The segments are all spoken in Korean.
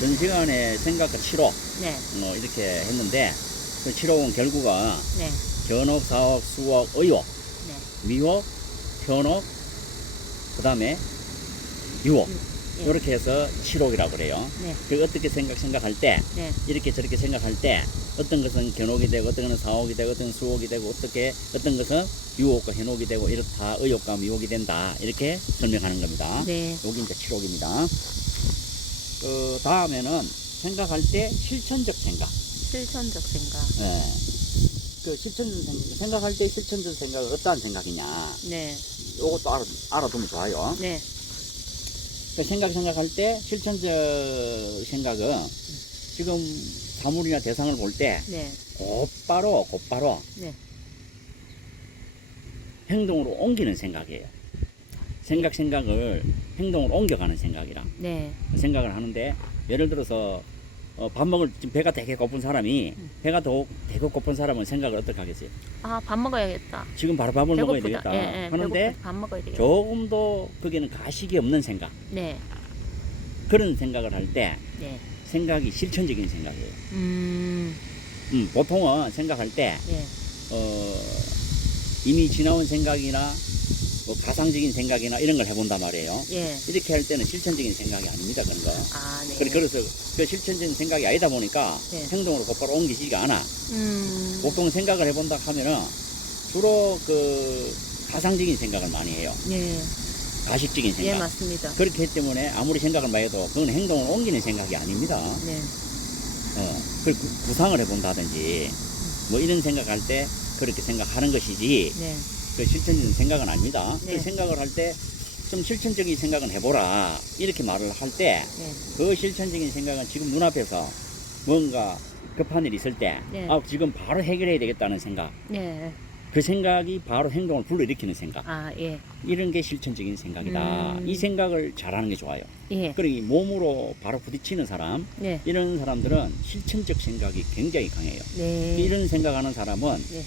전 시간에 생각과 치록 네. 이렇게 했는데 그 치록은 결국은 네. 견옥, 사옥, 수옥, 의옥, 네. 미옥, 현옥, 그 다음에 유옥 예. 이렇게 해서 치록이라고 그래요. 네. 그 어떻게 생각할 때 네. 이렇게 저렇게 생각할 때 어떤 것은 견옥이 되고 어떤 것은 사옥이 되고 어떤 것은 수옥이 되고 어떤 것은 유옥과 현옥이 되고 이렇다 의옥과 미옥이 된다 이렇게 설명하는 겁니다. 네. 여기 이제 치록입니다. 그 다음에는 생각할 때 실천적 생각. 실천적 생각. 예. 그 생각할 때 실천적 생각은 어떠한 생각이냐. 네. 요것도 알아두면 좋아요. 네. 그 생각할 때 실천적 생각은 지금 사물이나 대상을 볼 때 네. 곧바로 네. 행동으로 옮기는 생각이에요. 생각을 행동으로 옮겨가는 생각이라 네. 생각을 하는데, 예를 들어서 밥 먹을 지금 배가 되게 고픈 사람이 배가 되게 고픈 사람은 생각을 어떻게 하겠어요? 아, 밥 먹어야겠다. 지금 바로 밥을 먹어야 배고프다. 되겠다 예, 예. 하는데 배고프다. 밥 먹어야 되겠다. 조금도 거기에는 가식이 없는 생각, 네. 그런 생각을 할 때 네. 생각이 실천적인 생각이에요. 보통은 생각할 때 네. 이미 지나온 생각이나 뭐 가상적인 생각이나 이런 걸 해본단 말이에요. 예. 이렇게 할 때는 실천적인 생각이 아닙니다. 그런 거. 아, 네. 그래서 그 실천적인 생각이 아니다 보니까 네. 행동으로 곧바로 옮기지가 않아. 음. 보통 생각을 해본다 하면은 주로 그 가상적인 생각을 많이 해요. 예. 가식적인 생각. 예, 맞습니다. 그렇기 때문에 아무리 생각을 많이 해도 그건 행동을 옮기는 생각이 아닙니다. 네. 그 구상을 해본다든지 뭐 이런 생각할 때 그렇게 생각하는 것이지 네. 그 실천적인 생각은 아닙니다. 네. 그 생각을 할 때 좀 실천적인 생각은 해보라 이렇게 말을 할 때 그 네. 실천적인 생각은 지금 눈앞에서 뭔가 급한 일이 있을 때 네. 지금 바로 해결해야 되겠다는 생각, 네. 그 생각이 바로 행동을 불러일으키는 생각, 아, 예. 이런 게 실천적인 생각이다. 이 생각을 잘하는 게 좋아요. 예. 그러니 몸으로 바로 부딪히는 사람, 네. 이런 사람들은 실천적 생각이 굉장히 강해요. 네. 이런 생각하는 사람은 네.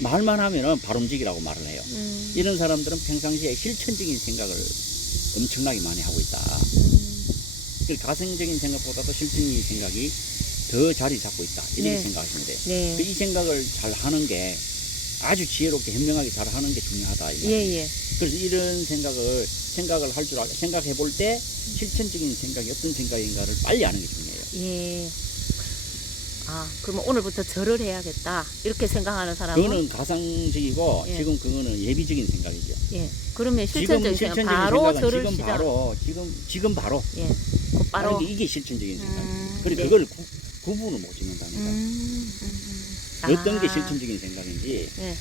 말만 하면은 바로 움직이라고 말을 해요. 음. 이런 사람들은 평상시에 실천적인 생각을 엄청나게 많이 하고 있다. 그 가성적인 생각보다도 실천적인 생각이 더 자리 잡고 있다. 이렇게 네. 생각하시면 돼요. 네. 이 생각을 잘 하는 게 아주 지혜롭게 현명하게 잘 하는 게 중요하다. 이 말이에요. 예, 예. 그래서 이런 생각을 할 줄 알고 생각해 볼 때 실천적인 생각이 어떤 생각인가를 빨리 아는 게 중요해요. 예. 아, 그러면 오늘부터 절을 해야겠다. 이렇게 생각하는 사람은? 그거는 가상적이고 예. 지금 그거는 예비적인 생각이죠. 예. 그러면 실천적인 생각 바로 생각은 절을 지금 시작. 바로 지금 바로 예. 곧바로. 하는 게 이게 실천적인 생각. 그리고 네. 그걸 구분을 못 짓는다니까. 어떤 게 아. 실천적인 생각인지. 예.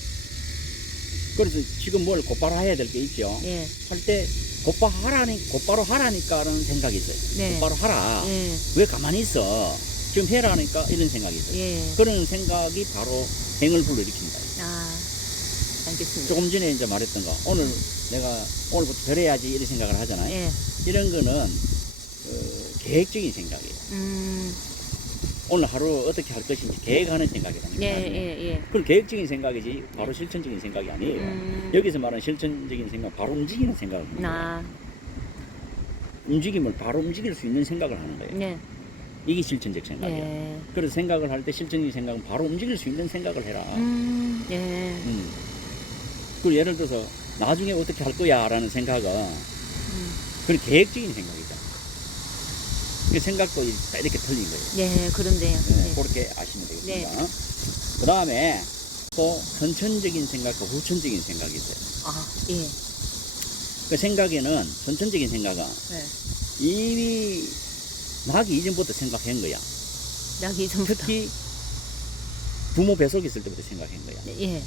그래서 지금 뭘 곧바로 해야 될 게 있죠. 예. 할 때 곧바로 하라니까라는 생각이 있어요. 네. 곧바로 하라. 예. 왜 가만히 있어? 지금 해라니까 이런 생각이 있어요. 예. 그런 생각이 바로 행을 불러일으킨다. 아, 알겠습니다. 조금 전에 이제 말했던 거, 내가 오늘부터 저래야지 이런 생각을 하잖아요. 예. 이런 거는 계획적인 생각이에요. 오늘 하루 어떻게 할 것인지 계획하는 생각이라는 예, 거예요. 예, 예. 그건 계획적인 생각이지 바로 실천적인 생각이 아니에요. 여기서 말하는 실천적인 생각, 바로 움직이는 생각을 나, 움직임을 바로 움직일 수 있는 생각을 하는 거예요. 네. 이게 실천적 생각이에요. 예. 그래서 생각을 할 때 실천적인 생각은 바로 움직일 수 있는 생각을 해라. 예. 그리고 예를 들어서 나중에 어떻게 할 거야 라는 생각은 그건 계획적인 생각이죠. 그 생각도 이렇게 틀린 거예요. 예, 그런데요. 네, 그렇게 아시면 되겠습니다. 그 다음에 또 선천적인 생각과 후천적인 생각이 있어요. 아, 예. 그 생각에는 선천적인 생각은 네. 이미 나기 이전부터 생각한 거야. 나기 전부터. 특히 부모 뱃속에 있을 때부터 생각한 거야. 예.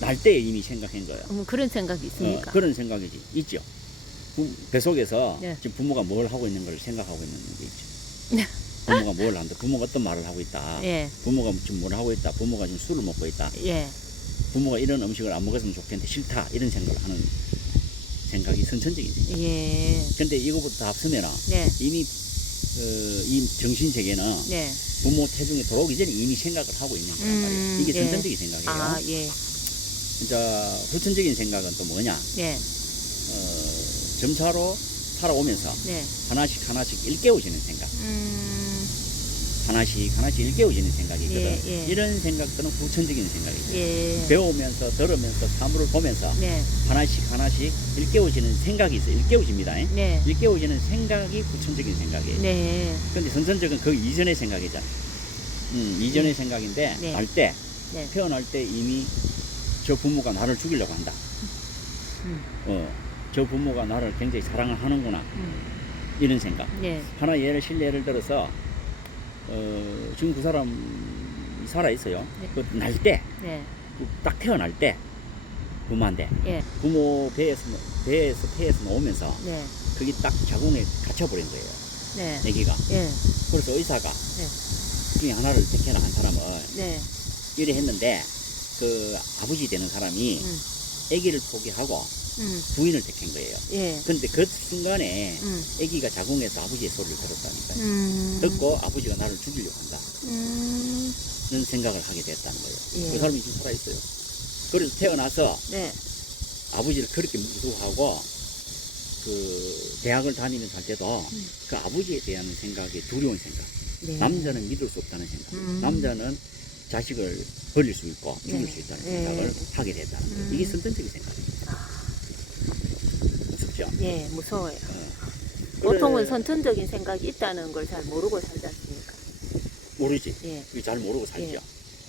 날 때 이미 생각한 거야. 그런 생각이 있습니까? 그런 생각이지. 있죠. 뱃속에서 네. 지금 부모가 뭘 하고 있는 걸 생각하고 있는 게 있죠. 부모가 뭘 한다. 부모가 어떤 말을 하고 있다. 예. 부모가 지금 뭘 하고 있다. 부모가 지금 술을 먹고 있다. 예. 부모가 이런 음식을 안 먹었으면 좋겠는데 싫다. 이런 생각을 하는 생각이 선천적인 생각. 예. 근데 이거부터 다 합치면은 네. 이미 이 정신세계는 네. 부모 태중에 들어오기 전에 이미 생각을 하고 있는 거란 말이에요. 이게 예. 선천적인 생각이에요. 아, 예. 진짜 후천적인 생각은 또 뭐냐? 예. 점차로 살아오면서 네. 하나씩 일깨워지는 생각. 하나씩 일깨워지는 생각이 있거든. 예. 이런 생각들은 후천적인 생각이죠. 예. 배우면서 들으면서 사물을 보면서 네. 하나씩 일깨워지는 생각이 있어. 일깨워집니다. 네. 일깨워지는 생각이 후천적인 생각이에요. 네. 근데 선천적은 그 이전의 생각이잖아. 이전의 생각인데 네. 날 때, 네. 태어날 때 이미 저 부모가 나를 죽이려고 한다. 저 부모가 나를 굉장히 사랑을 하는구나. 이런 생각. 네. 하나 예를 들어서 지금 그 사람이 살아 있어요. 네. 그 날 때, 네. 딱 태어날 때 부모한테 예. 부모 배에서 나오면서 네. 그게 딱 자궁에 갇혀버린 거예요. 네. 아기가. 예. 그래서 의사가 네. 중에 하나를 택해라 한 사람을 네. 이래 했는데 그 아버지 되는 사람이 아기를 포기하고 부인을 택한 거예요. 예. 근데 그 순간에 아기가 자궁에서 아버지의 소리를 들었다니까요. 듣고 아버지가 나를 죽이려고 한다. 는 생각을 하게 됐다는 거예요. 예. 그 사람이 지금 살아있어요. 그래서 태어나서 네. 아버지를 그렇게 무서워하고 그 대학을 다니면서 할 때도 그 아버지에 대한 생각이 두려운 생각. 네. 남자는 믿을 수 없다는 생각. 남자는 자식을 버릴 수 있고 죽일 네. 수 있다는 네. 생각을 하게 됐다는 거예요. 이게 선천적인 생각입니다. 무섭죠? 예, 무서워요. 그래, 보통은 선천적인 생각이 있다는 걸 잘 모르고 살지 않습니까? 모르지. 예. 그게 잘 모르고 살죠. 예.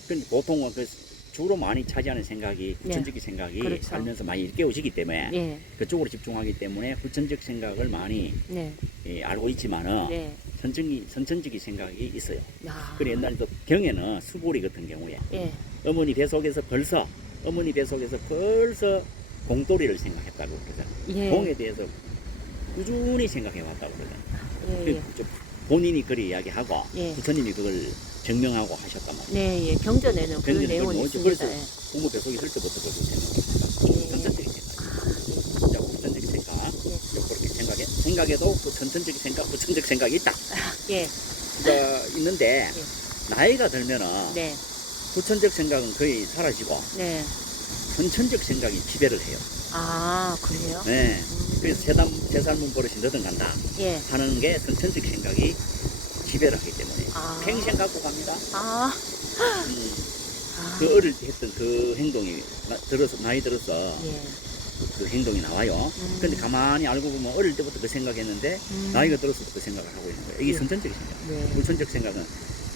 근데 보통은 그 주로 많이 차지하는 생각이 후천적인 생각이 그렇죠. 살면서 많이 일깨워지기 때문에 예. 그쪽으로 집중하기 때문에 후천적 생각을 많이 네. 알고 있지만은 네. 선천적인 생각이 있어요. 야. 그래 옛날에 또 경에는 수보리 같은 경우에 예. 어머니 뱃속에서 벌써 공돌이를 생각했다고 그러잖아요. 예. 공에 대해서 꾸준히 생각해 왔다고 그러잖아요. 예. 예. 본인이 그리 이야기하고 예. 부처님이 그걸 증명하고 하셨단 말이에요. 네, 예. 경전에는 그런 경전에 내용이 그걸 있습니다. 그래서 부모 뱃속에 있을 때부터 그렇게 생각합니다. 예. 선천적인 생각. 자, 후천적인 생각. 그렇게 생각에도 그 선천적인 생각, 후천적 생각이 있다. 예. 있는데 나이가 들면은 네. 후천적 생각은 거의 사라지고 네. 선천적 생각이 지배를 해요. 아, 그래요? 네. 그래서 새 삶은 버릇이 너든 간다 예. 하는 게 선천적 생각이 지배를 하기 때문에 아. 평생 갖고 갑니다. 아. 그 어릴 때 했던 그 행동이 나이 들어서 예. 그 행동이 나와요. 근데 가만히 알고 보면 어릴 때부터 그 생각했는데 나이가 들어서도 그 생각을 하고 있는 거예요. 이게 예. 선천적 생각. 네. 후천적 생각은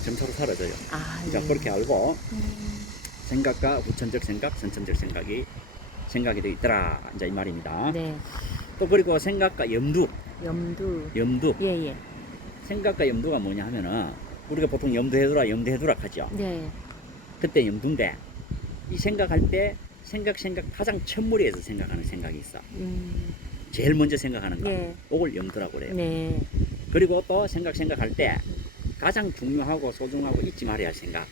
점차로 사라져요. 아, 자, 예. 그렇게 알고 생각과 후천적 생각, 선천적 생각이 되어 있더라. 이제 이 말입니다. 네. 또 그리고 생각과 염두. 염두. 예, 예. 생각과 염두가 뭐냐 하면은 우리가 보통 염두해두라 하죠. 네. 그때 염두인데 이 생각할 때 생각 가장 첫무리에서 생각하는 생각이 있어. 제일 먼저 생각하는 거. 네. 그걸 염두라고 그래요. 네. 그리고 또 생각할 때 가장 중요하고 소중하고 잊지 말아야 할 생각.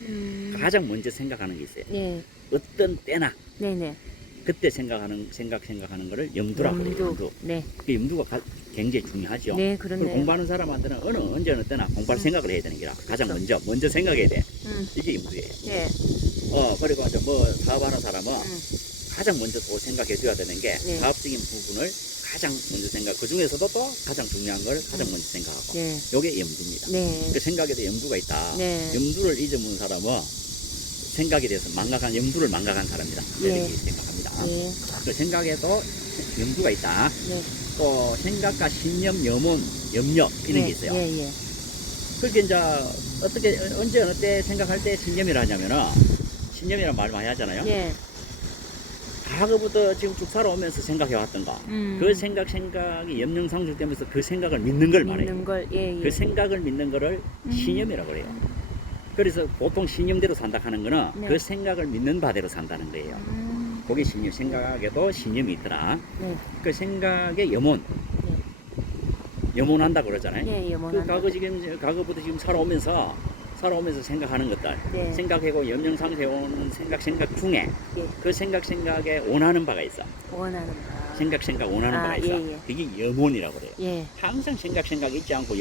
가장 먼저 생각하는 게 있어요. 예. 어떤 때나 네네. 그때 생각하는 거를 염두라고 그래요. 염두. 네. 그 염두가 굉장히 중요하죠. 네, 그리고 그렇네요. 공부하는 사람한테는 언제 어느 때나 공부할 생각을 해야 되는 게라. 가장 그렇죠. 먼저 생각해야 돼. 이게 염두예요. 예. 그리고 이제 사업하는 사람은 가장 먼저 또 생각해 줘야 되는 게 네. 사업적인 부분을 가장 먼저 그 중에서도 또 가장 중요한 걸 가장 먼저 생각하고. 네. 요게 염두입니다. 네. 그 생각에도 염두가 있다. 네. 염두를 잊어먹는 사람은 생각에 대해서 염두를 망각한 사람이다. 예. 이렇게 생각합니다. 네. 그 생각에도 염두가 있다. 네. 또 생각과 신념, 염원, 염려 이런 게 있어요. 예, 예. 그렇게 이제 언제 어느 때 생각할 때 신념이라 하냐면은 신념이란 말 많이 하잖아요. 예. 과거부터 지금 쭉 살아오면서 생각해왔던 거. 그 생각이 염려상실되면서 그 생각을 믿는 걸 말해요. 믿는 걸, 예, 예. 그 생각을 믿는 거를 신념이라고 그래요. 그래서 보통 신념대로 산다 하는 거는 네. 그 생각을 믿는 바대로 산다는 거예요. 그게 신념, 생각에도 신념이 있더라. 네. 그 생각의 염원. 네. 염원한다 그러잖아요. 네, 그 염원한다. 과거부터 지금 살아오면서 생각하는 것들. 네. 생각하고 염려상세오는 생각 중에 예. 그 생각에 원하는 바가 있어. 원하는 바. 생각 원하는 아, 바가 있어. 예, 예. 그게 염원이라고 그래요. 예. 항상 생각 잊지 않고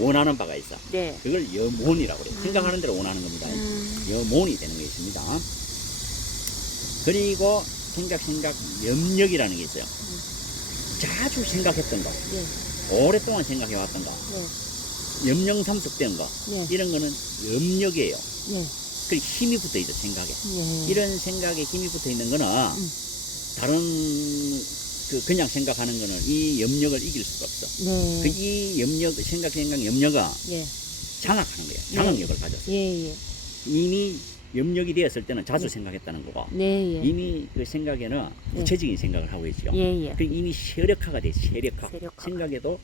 원하는 바가 있어. 네. 그걸 염원이라고 그래요. 생각하는 대로 원하는 겁니다. 염원이 되는 게 있습니다. 그리고 생각 염력이라는 게 있어요. 자주 생각했던 거, 네. 오랫동안 생각해왔던 거, 네. 염영삼석된 거, 네. 이런 거는 염력이에요. 네. 그 힘이 붙어 있죠, 생각에. 네. 이런 생각에 힘이 붙어 있는 거는 다른 그냥 생각하는 거는 이 염력을 이길 수가 없어. 네. 그 이 염력, 생각 염력은 예. 장악하는 거예요. 장악력을 가졌어. 예, 예. 이미 염력이 되었을 때는 자주 생각했다는 거고, 네, 예. 이미 그 생각에는 네. 구체적인 생각을 하고 있죠. 예, 예. 그 이미 세력화가 돼, 세력화. 세력화가. 생각에도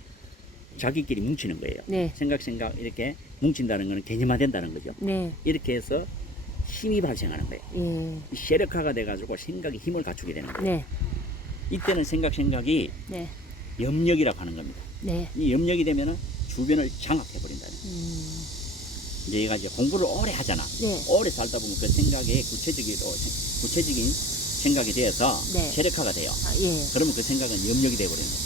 자기끼리 뭉치는 거예요. 네. 생각 이렇게 뭉친다는 거는 개념화된다는 거죠. 네. 이렇게 해서 힘이 발생하는 거예요. 예. 이 세력화가 돼가지고 생각이 힘을 갖추게 되는 거예요. 네. 이때는 생각이 네. 염력이라고 하는 겁니다. 네. 이 염력이 되면은 주변을 장악해버린다는 거예요. 이제 얘가 이제 공부를 오래 하잖아. 네. 오래 살다 보면 그 생각에 구체적인 생각에 대해서 네. 세력화가 돼요. 아, 예. 그러면 그 생각은 염력이 돼버리는 거예요.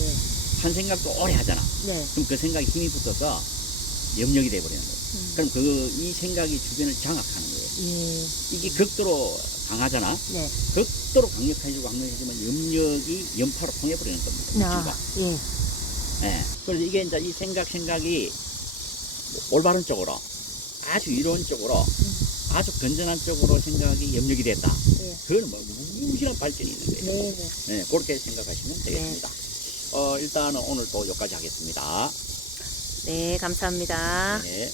예. 한 생각도 오래 하잖아. 네. 그럼 그 생각에 힘이 붙어서 염력이 돼버리는 거예요. 그럼 이 생각이 주변을 장악하는 거예요. 예. 이게 극도로 강하잖아. 네. 극도로 강력해지면 염력이 염파로 통해버리는 겁니다. 나. 예. 예. 그래서 이게 이제 이 생각이 올바른 쪽으로, 아주 이론적으로, 아주 건전한 쪽으로 생각이 염력이 됐다. 예. 그건 뭐 무시한 발전이 있는 거예요. 네. 네. 네, 그렇게 생각하시면 되겠습니다. 일단은 오늘 또 여기까지 하겠습니다. 네, 감사합니다. 네.